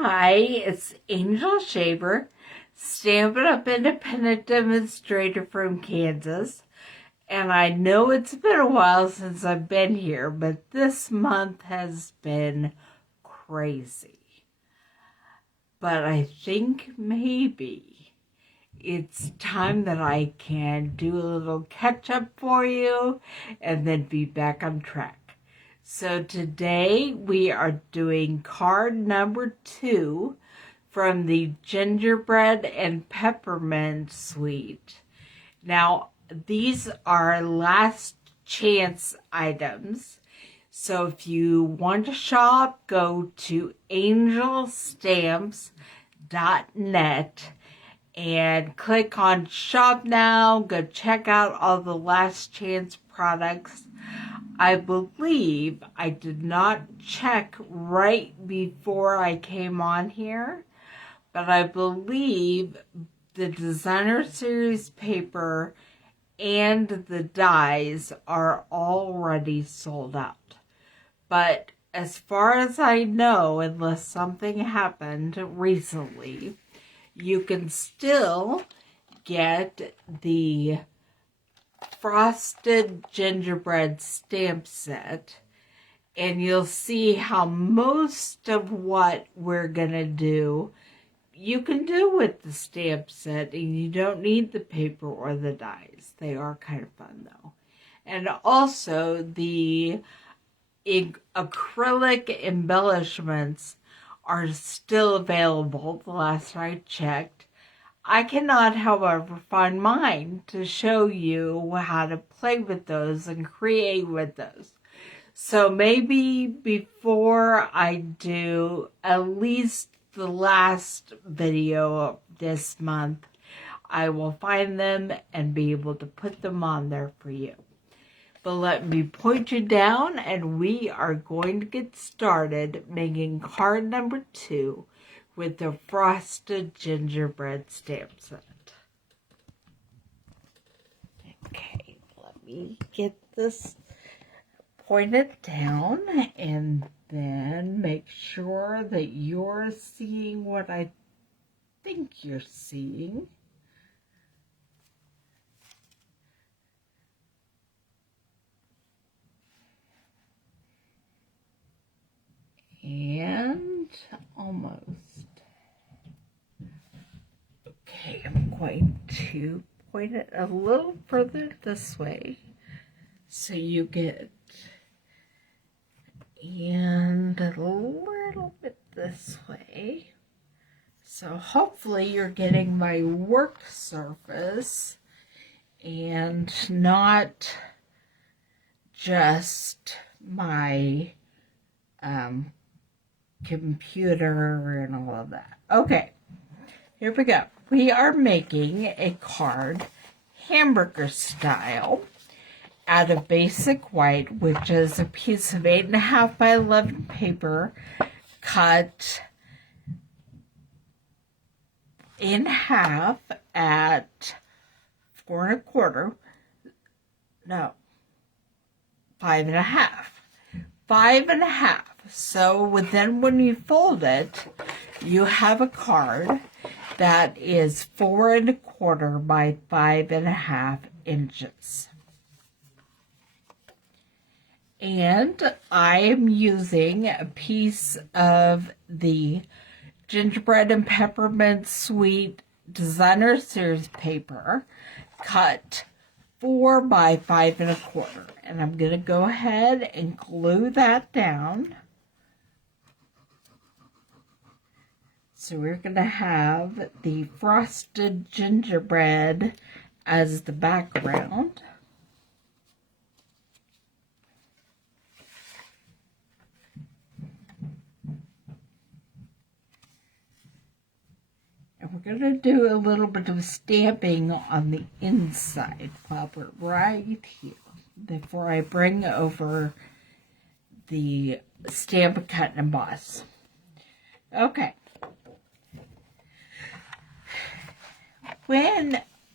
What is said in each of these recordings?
Hi, it's Angel Shaver, Stampin' Up Independent Demonstrator from Kansas. And I know it's been a while since I've been here, but this month has been crazy. But I think maybe it's time that I can do a little catch up for you and then be back on track. So today we are doing card number 2 from the Gingerbread and Peppermint suite. Now, these are last chance items. So if you want to shop, go to angelstamps.net and click on shop now. Go check out all the last chance products. I believe I did not check right before I came on here, but I believe the designer series paper and the dies are already sold out. But as far as I know, unless something happened recently, you can still get the frosted gingerbread stamp set, and you'll see how most of what we're gonna do you can do with the stamp set, and you don't need the paper or the dies. They are kind of fun though. And also the acrylic embellishments are still available the last I checked. I cannot, however, find mine to show you how to play with those and create with those. So maybe before I do at least the last video of this month, I will find them and be able to put them on there for you. But let me point you down, and we are going to get started making card number 2 with the frosted gingerbread stamp set. Okay, let me get this pointed down and then make sure that you're seeing what I think you're seeing. And almost. Okay, I'm going to point it a little further this way so you get, and a little bit this way. So hopefully you're getting my work surface and not just my computer and all of that. Okay, here we go. We are making a card hamburger style out of basic white, which is a piece of 8.5 by 11 paper cut in half at 4 1/4. No, 5 1/2. 5 1/2. So then when you fold it, you have a card that is 4 1/4 by 5 1/2 inches. And I am using a piece of the Gingerbread and Peppermint Suite Designer Series paper, cut 4 by 5 1/4. And I'm going to go ahead and glue that down. So we're going to have the frosted gingerbread as the background. And we're going to do a little bit of stamping on the inside while we're right here, before I bring over the Stampin' Cut and Emboss. Okay.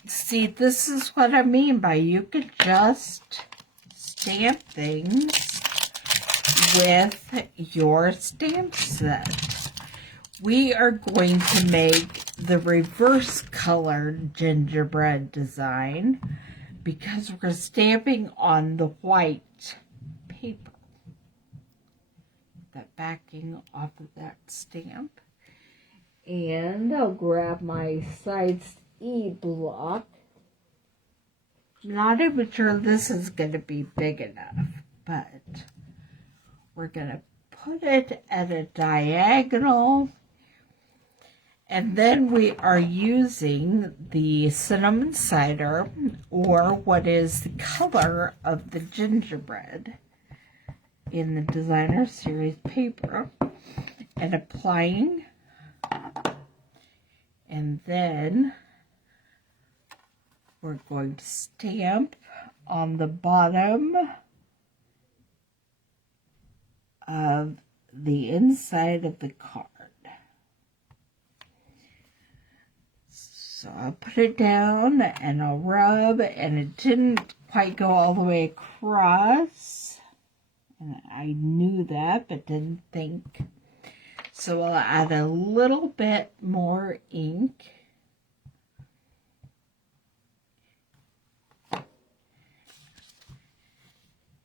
See, this is what I mean by you could just stamp things with your stamp set. we are going to make the reverse colored gingerbread design because we're stamping on the white paper. That backing off of that stamp. And I'll grab my size E block. Not even sure this is going to be big enough, but we're going to put it at a diagonal. And then we are using the cinnamon cider, or what is the color of the gingerbread in the designer series paper, and applying. And then we're going to stamp on the bottom of the inside of the card. So I'll put it down and I'll rub, and it didn't quite go all the way across. And I knew that, but didn't think. So I'll add a little bit more ink.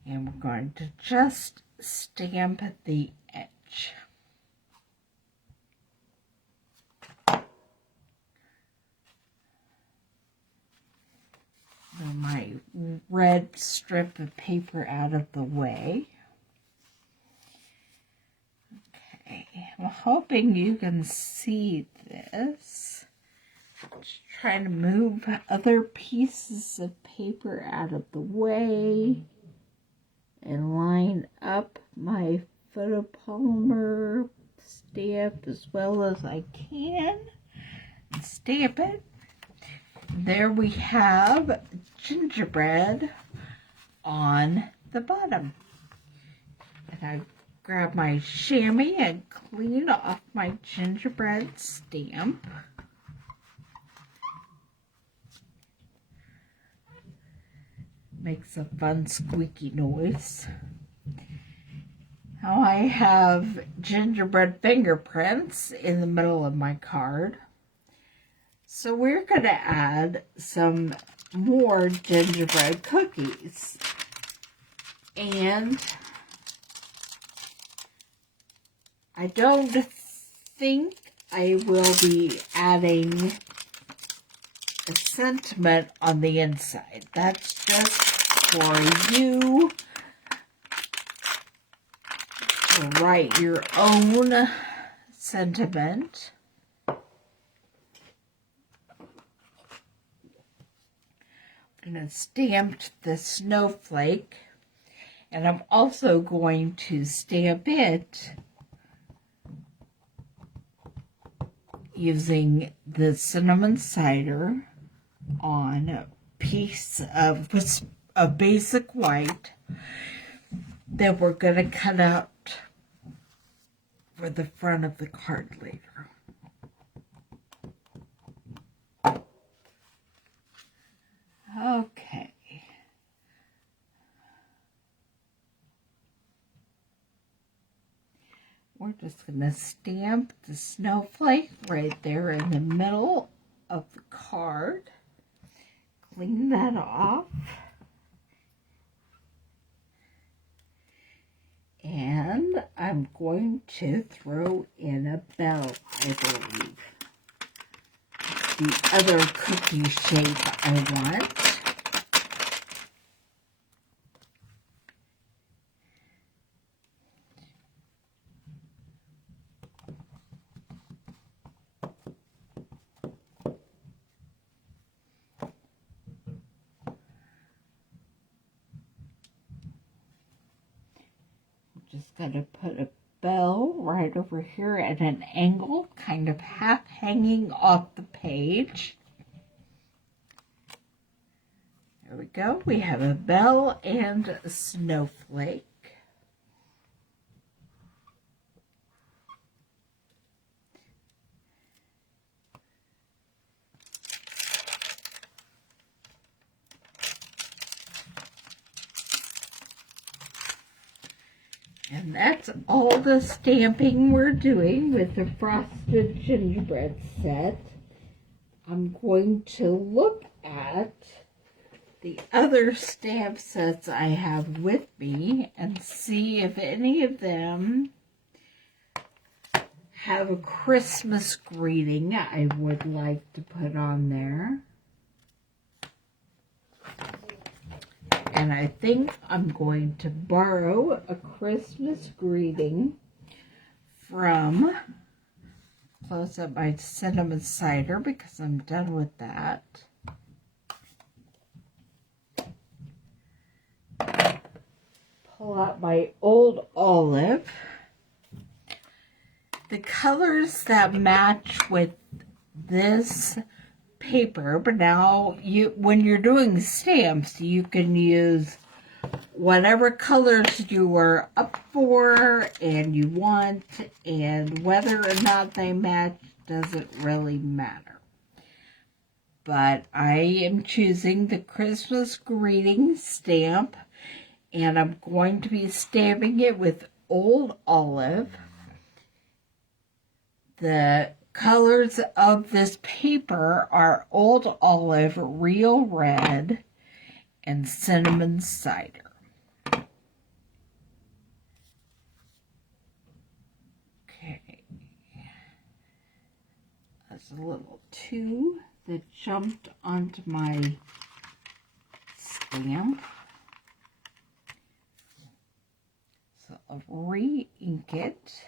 And we're going to just stamp at the edge. Move my red strip of paper out of the way. Okay, I'm hoping you can see this. Just trying to move other pieces of paper out of the way and line up my photopolymer stamp as well as I can and stamp it. There we have gingerbread on the bottom. And I grab my chamois and clean off my gingerbread stamp. Makes a fun squeaky noise. Now I have gingerbread fingerprints in the middle of my card. So we're going to add some more gingerbread cookies. And I don't think I will be adding a sentiment on the inside. That's just for you to write your own sentiment. I'm going to stamp the snowflake, and I'm also going to stamp it using the cinnamon cider on a piece of a basic white that we're going to cut out for the front of the card later. Okay. We're just going to stamp the snowflake right there in the middle of the card. Clean that off. And I'm going to throw in a bell, I believe. The other cookie shape I want. Just going to put a bell right over here at an angle, kind of half hanging off the page. There we go. We have a bell and a snowflake. And that's all the stamping we're doing with the frosted gingerbread set. I'm going to look at the other stamp sets I have with me and see if any of them have a Christmas greeting I would like to put on there. And I think I'm going to borrow a Christmas greeting from, close up my cinnamon cider because I'm done with that. Pull out my old olive. The colors that match with this paper, but now when you're doing stamps, you can use whatever colors you were up for and you want, and whether or not they match doesn't really matter. But I am choosing the Christmas greeting stamp, and I'm going to be stamping it with old olive. The colors of this paper are old olive, real red, and cinnamon cider. Okay. That's a little two that jumped onto my stamp. So I'll re-ink it.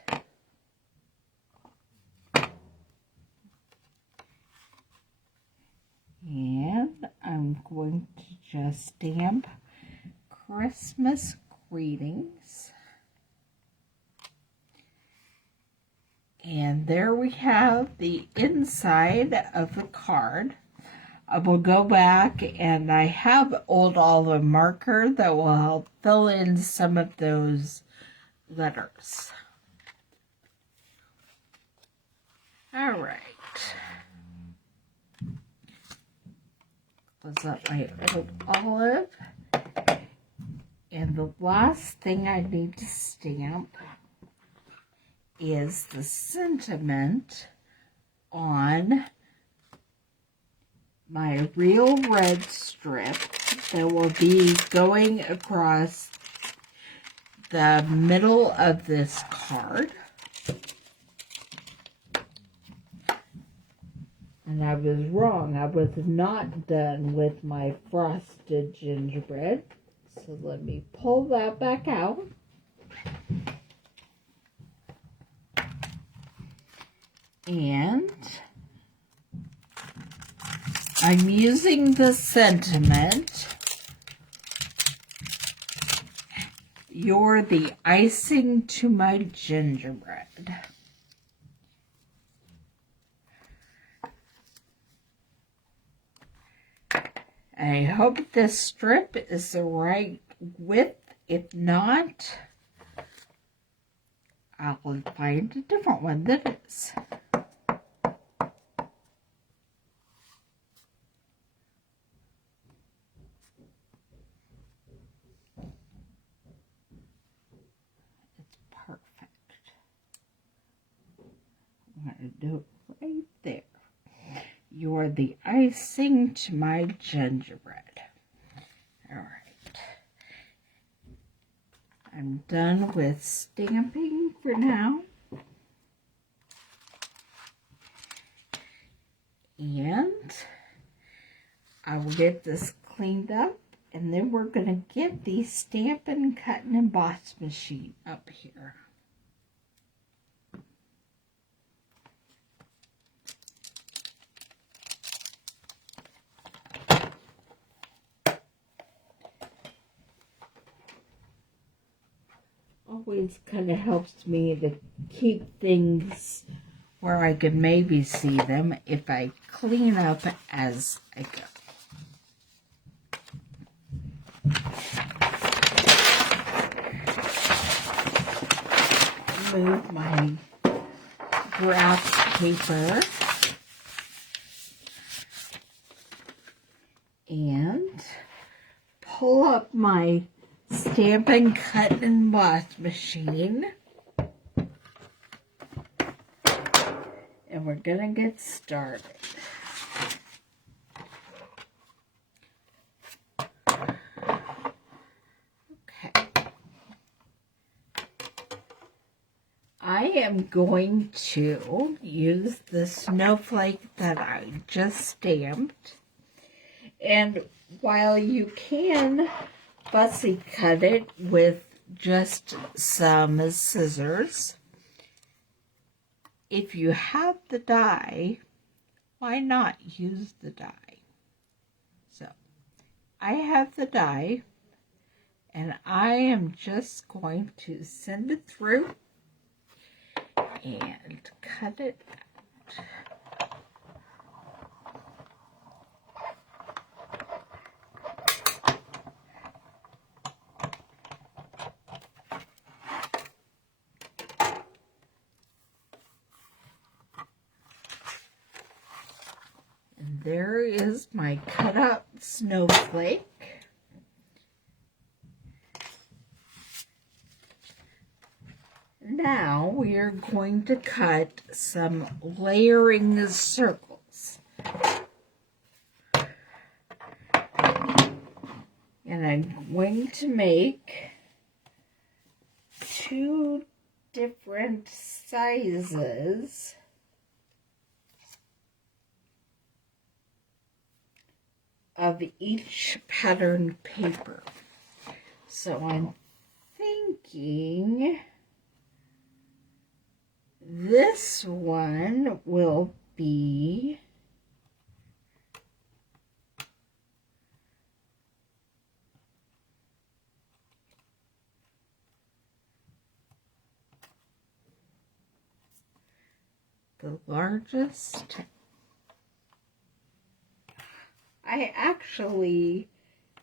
And I'm going to just stamp Christmas greetings. And there we have the inside of the card. I will go back, and I have old olive marker that will help fill in some of those letters. All right. Close up my old olive. And the last thing I need to stamp is the sentiment on my real red strip that will be going across the middle of this card. And I was wrong. I was not done with my frosted gingerbread. So let me pull that back out. And I'm using the sentiment, "You're the icing to my gingerbread." I hope this strip is the right width. If not, I'll find a different one that is. It's perfect. I'm going to do it right there. "You're the icing to my gingerbread." All right. I'm done with stamping for now. And I will get this cleaned up, and then we're going to get the Stampin' Cut and Emboss machine up here. Always kind of helps me to keep things where I can maybe see them if I clean up as I go. Move my graph paper and pull up my Stampin' Cut and Emboss machine. And we're gonna get started. Okay. I am going to use the snowflake that I just stamped. And while you can fussy cut it with just some scissors, if you have the die, why not use the die? So I have the die, and I am just going to send it through and cut it out. And there is my cut out snowflake. Now we are going to cut some layering circles. And I'm going to make 2 different sizes of each pattern paper. So I'm thinking this one will be the largest. I actually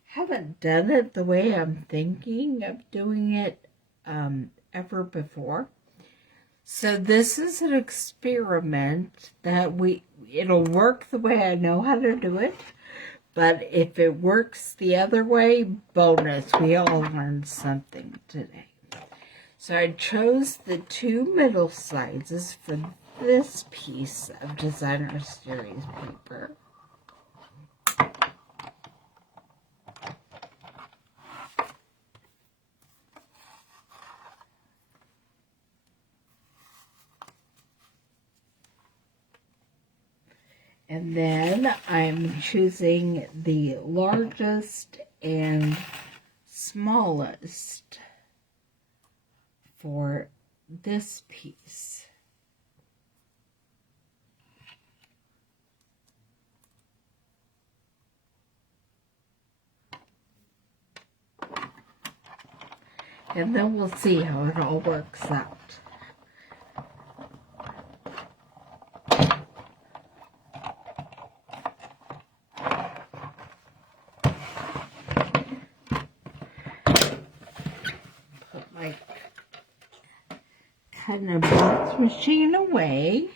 haven't done it the way I'm thinking of doing it ever before. So this is an experiment that it'll work the way I know how to do it, but if it works the other way, bonus, we all learned something today. So I chose the 2 middle sizes for this piece of Designer Series paper. And then I'm choosing the largest and smallest for this piece. And then we'll see how it all works out. Cut and emboss machine away.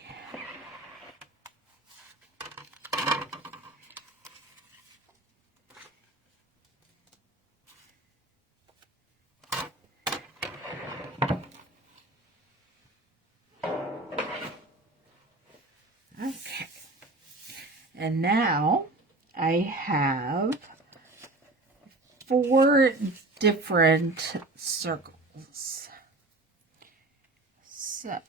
Okay. And now I have 4 different circles. So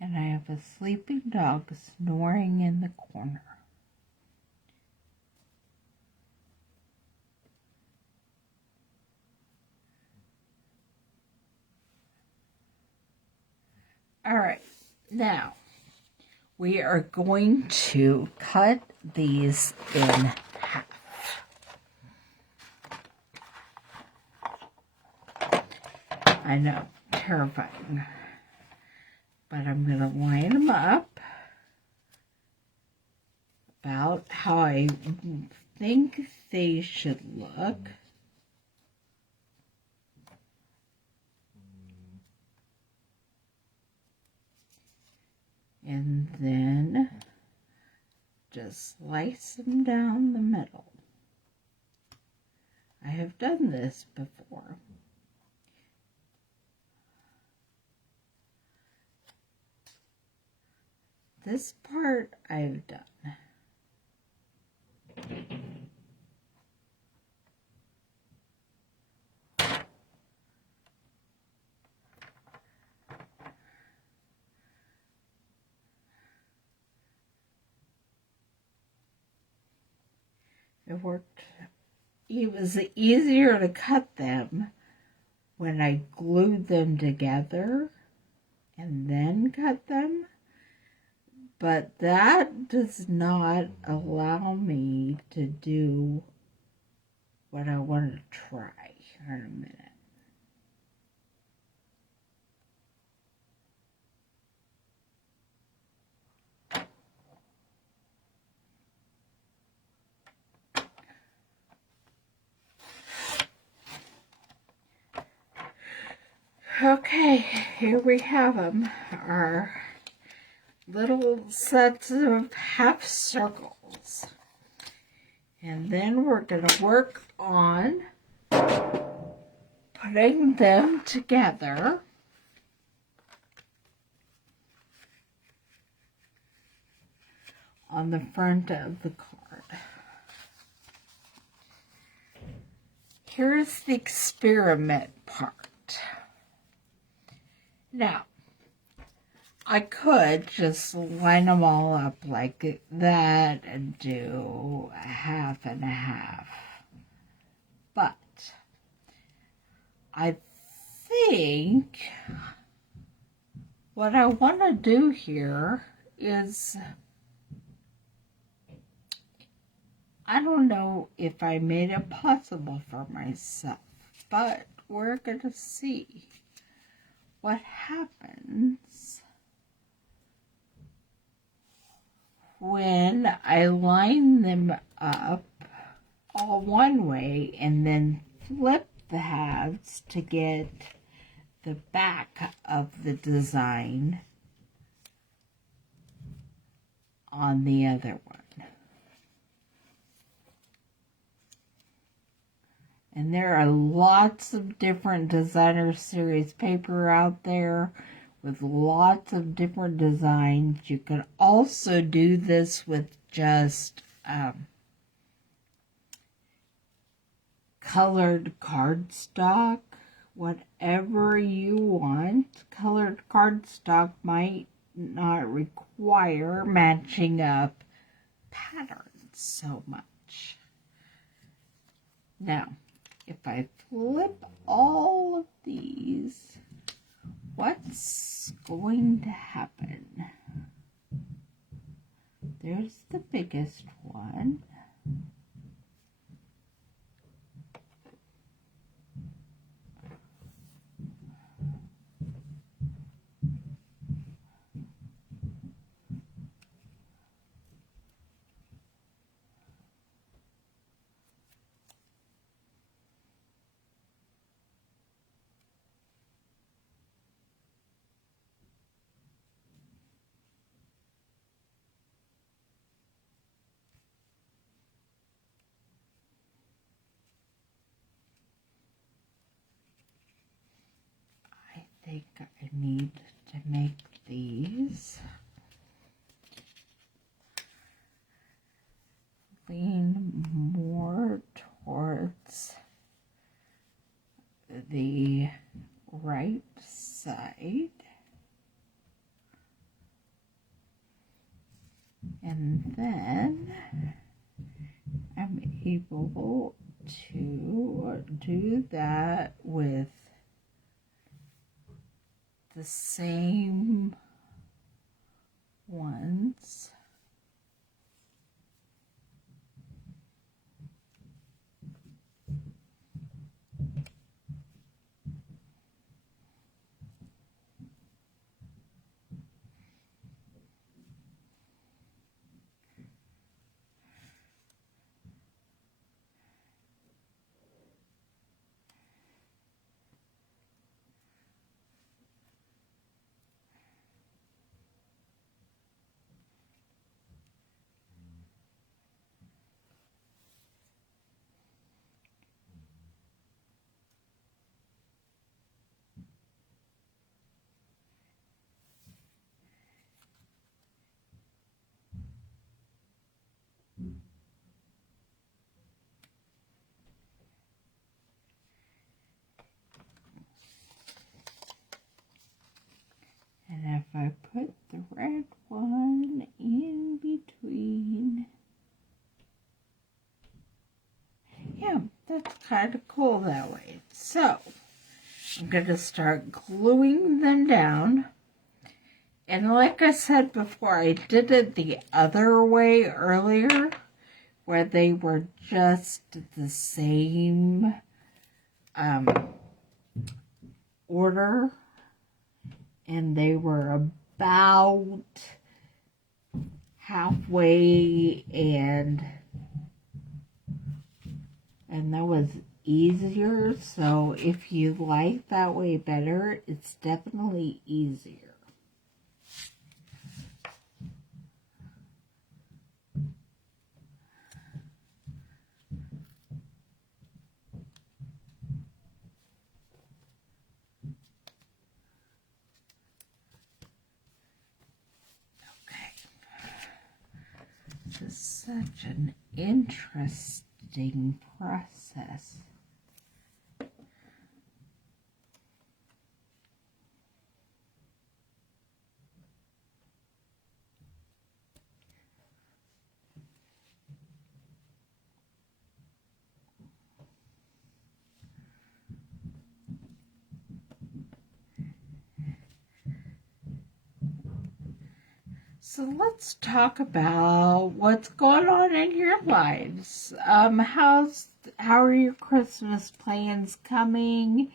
and I have a sleeping dog snoring in the corner. All right, now we are going to cut these in half. I know, terrifying. But I'm going to line them up about how I think they should look. And then just slice them down the middle. I have done this before. This part I've done. It worked. It was easier to cut them when I glued them together and then cut them. But that does not allow me to do what I want to try in a minute. Okay, here we have them, our little sets of half circles. And then we're going to work on putting them together. On the front of the card. Here's the experiment part. Now, I could just line them all up like that and do a half and a half. But I think what I want to do here is, I don't know if I made it possible for myself, but we're going to see what happens when I line them up all one way and then flip the halves to get the back of the design on the other one. And there are lots of different designer series paper out there with lots of different designs. You can also do this with just colored cardstock, whatever you want. Colored cardstock might not require matching up patterns so much. Now, if I flip all of these, what's going to happen? There's the biggest one. I think I need to make these lean more towards the right side, and then I'm able to do that with the same ones. And if I put the red one in between, yeah, that's kind of cool that way. So I'm going to start gluing them down. And like I said before, I did it the other way earlier, where they were just the same order, and they were about halfway, and that was easier. So if you like that way better, it's definitely easier. This is such an interesting process. So let's talk about what's going on in your lives. How are your Christmas plans coming?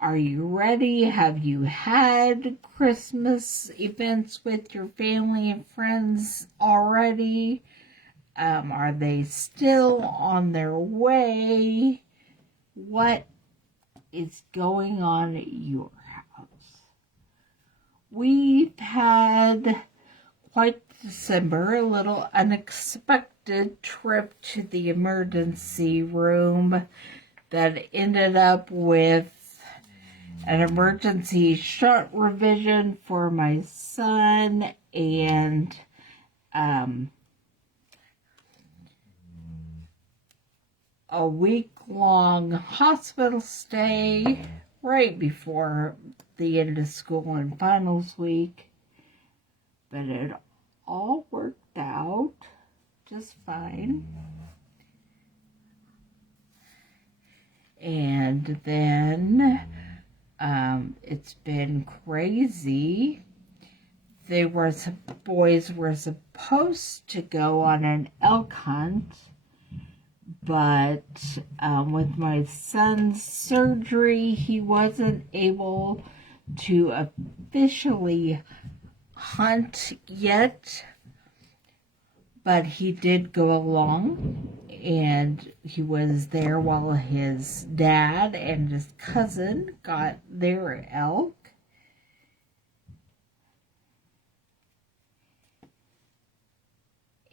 Are you ready? Have you had Christmas events with your family and friends already? Are they still on their way? What is going on at your house? We've had quite December, a little unexpected trip to the emergency room that ended up with an emergency shunt revision for my son and a week-long hospital stay right before the end of school and finals week. But it all worked out just fine. And then it's been crazy. Boys were supposed to go on an elk hunt, but with my son's surgery, he wasn't able to officially hunt yet, but he did go along, and he was there while his dad and his cousin got their elk.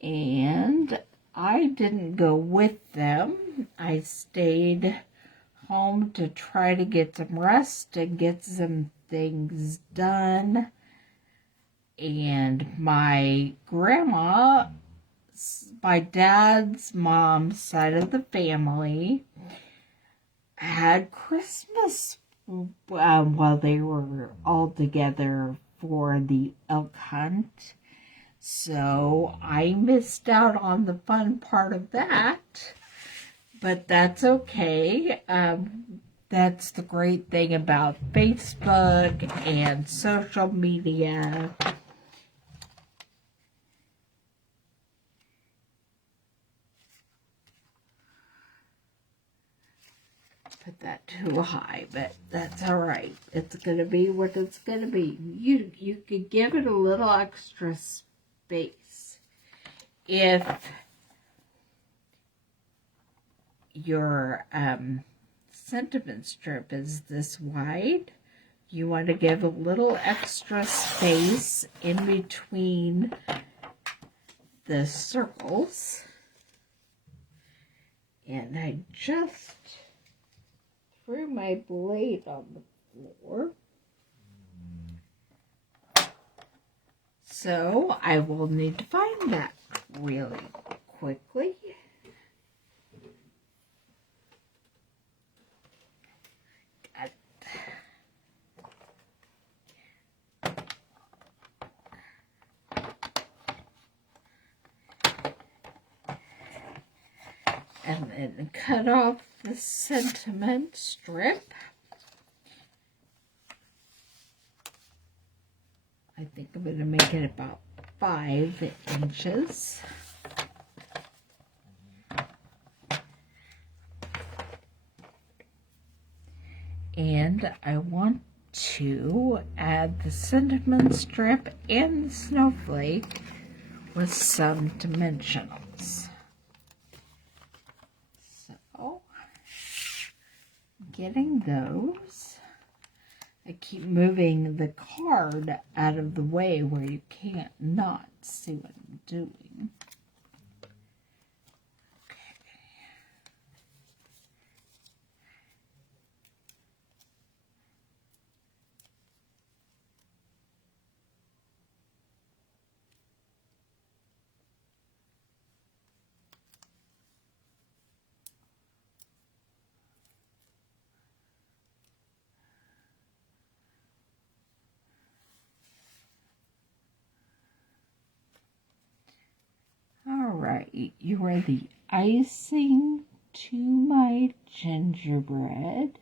And I didn't go with them. I stayed home to try to get some rest and get some things done. And my grandma, my dad's mom's side of the family, had Christmas while they were all together for the elk hunt. So I missed out on the fun part of that, but that's okay. That's the great thing about Facebook and social media. Put that too high, but that's all right. It's going to be what it's going to be. You could give it a little extra space. If your sentiment strip is this wide, you want to give a little extra space in between the circles. And I just threw my blade on the floor. So I will need to find that really quickly. Got it. And then cut off the sentiment strip. I think I'm going to make it about 5 inches. And I want to add the sentiment strip and the snowflake with some dimensionals. So, getting those. I keep moving the card out of the way where you can't not see what I'm doing. Alright, you are the icing to my gingerbread.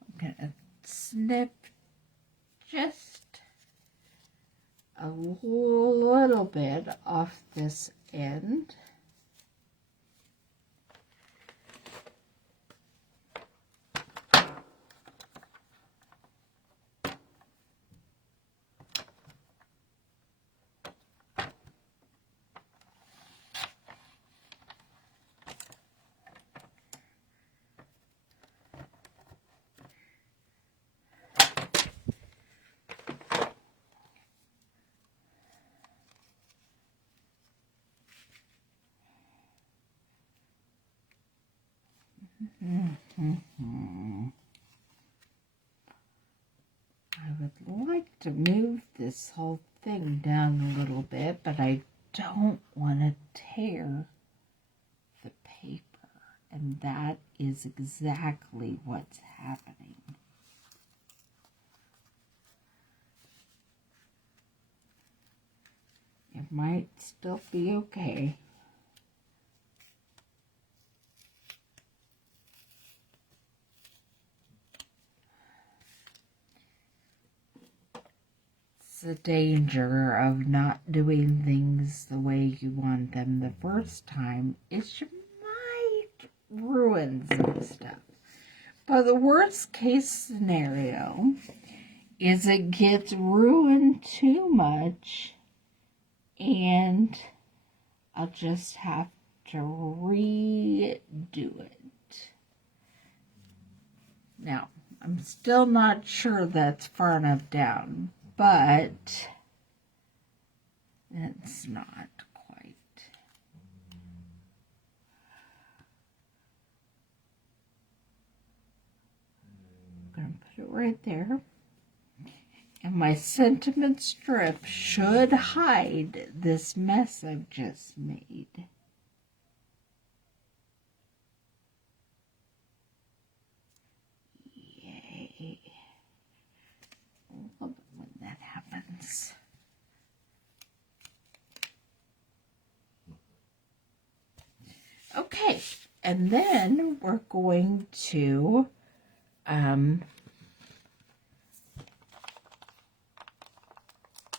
I'm going to snip just a little bit off this end. I would like to move this whole thing down a little bit, but I don't want to tear the paper, and that is exactly what's happening. It might still be okay. The danger of not doing things the way you want them the first time is you might ruin some stuff. But the worst case scenario is it gets ruined too much and I'll just have to redo it. Now, I'm still not sure that's far enough down, but it's not quite. I'm going to put it right there. And my sentiment strip should hide this mess I've just made. Yay. I love it when that happens. Okay, and then we're going to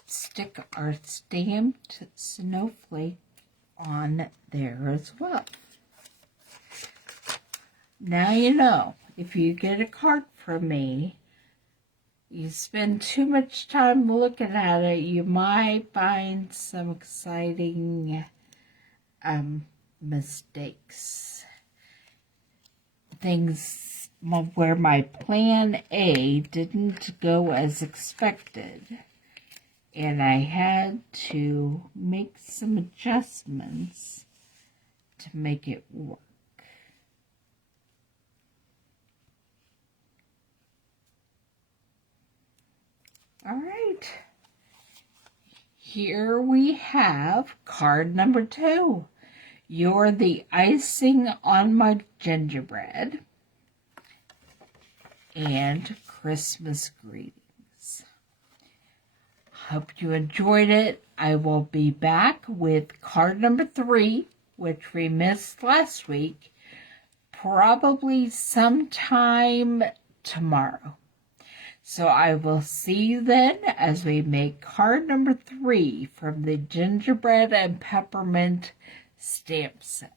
stick our stamped snowflake on there as well. Now you know, if you get a card from me, you spend too much time looking at it, you might find some exciting mistakes. Things where my plan A didn't go as expected, and I had to make some adjustments to make it work. All right, here we have card number 2. You're the icing on my gingerbread and Christmas greetings. Hope you enjoyed it. I will be back with card number 3 which we missed last week, probably sometime tomorrow. So I will see you then as we make card number 3 from the Gingerbread and Peppermint stamp set.